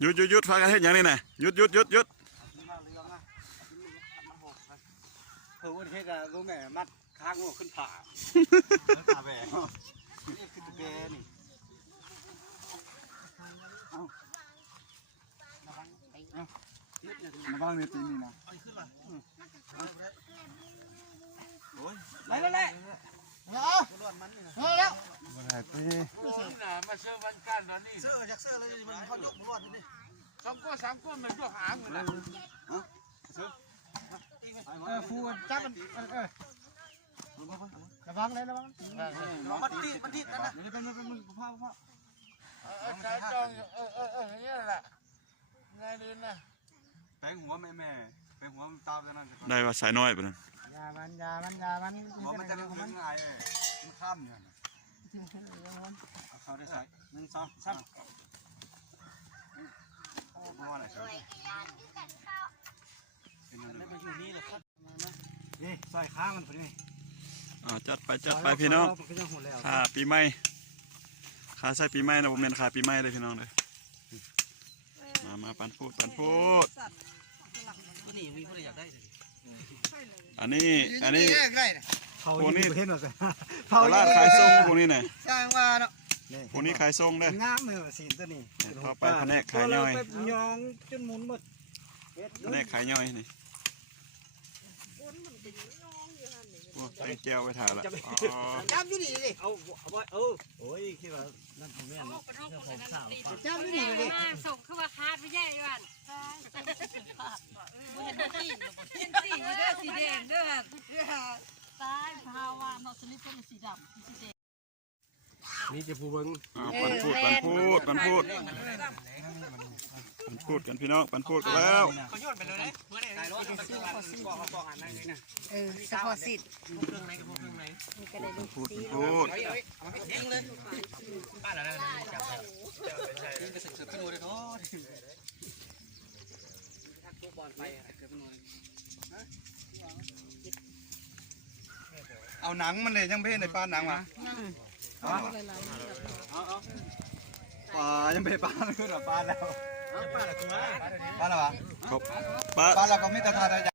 หยุดพากันเฮ็ดอย่างนี้นะหยุดเออวันเฮ็ดอะลุงแม่มัดค้างขึ้นผ่าผ่าแหวนนี่คือแบนี่มาบ้างเนี่ยตีนี่นะโอ้ยไล่แล้วมาไหนไปมาเชื่อวันกันนะนี่เสื้อจากเสื้อเลยมันเขายกรอดนี่สามก้อนมันยกหางเลยฟูจับมันระวังเลยมันติดนั่นนะเดี๋ยวเป็นมึงพ่อใช้จองอย่างเงี้ยแหละไงดีนะแปลงหัวแม่แปลงหัวมันตามกันนั่นได้ว่าสายน้อยปะนะยามันมันจะมันง่ายมันข้ามเนี่ยเขาได้ใส่1 2 3ร้อนอะไรนี่ใส่ข้างมันพอดีจัดไปพี่น้องขาปีใหม่ขาใส่ปีใหม่นะผมเป็นขาปีใหม่เลยพี่น้องเลยมาปันพูดอันนี้พวกนี้โคราชขายส่งพวกนี้ไงสร้างว่าเนาะพวกนี้ขายส่งได้งามเลยสีตัวนี้เข้าไปแผนกขายย่อยยองจนหมุนหมดแผนกขายย่อยนี่ใส่แก้วไปถ่ายละจำอยู่ดีดิเอาไว้โอ้ยคิดว่านั่นผมแม่เนาะผมสาวจำอยู่ดีดิส่งคือว่าคาดไปแย่กันเห็นสีเด้อสีแดงเด้อตายพาวาเนาะสลิปเป็นสีดำสีแดงนี่จะพูดเบิ้งปันพูดกันพี่น้องปันพูดกันแล้วเขาโยนไปเลยนะเมื่อไหร่รถบอกอันนั้นเลยนะเฉพาะสิทธิ์เครื่องไหนกับเครื่องไหนนี่ก็เลยดูพูดเองเลยบ้านอะไรนะจับนี่ก็เสือขึ้นเลยท้อถ้าตัวบอลไปเสือขึ้นเลยเอาหนังมันเลยยังไม่เห็นในป้าหนังวะปลายังไม่ปลาขึ้นหรอปลาแล้วปลาแล้ววะครับปลาเราก็ไม่ตะทานอะไร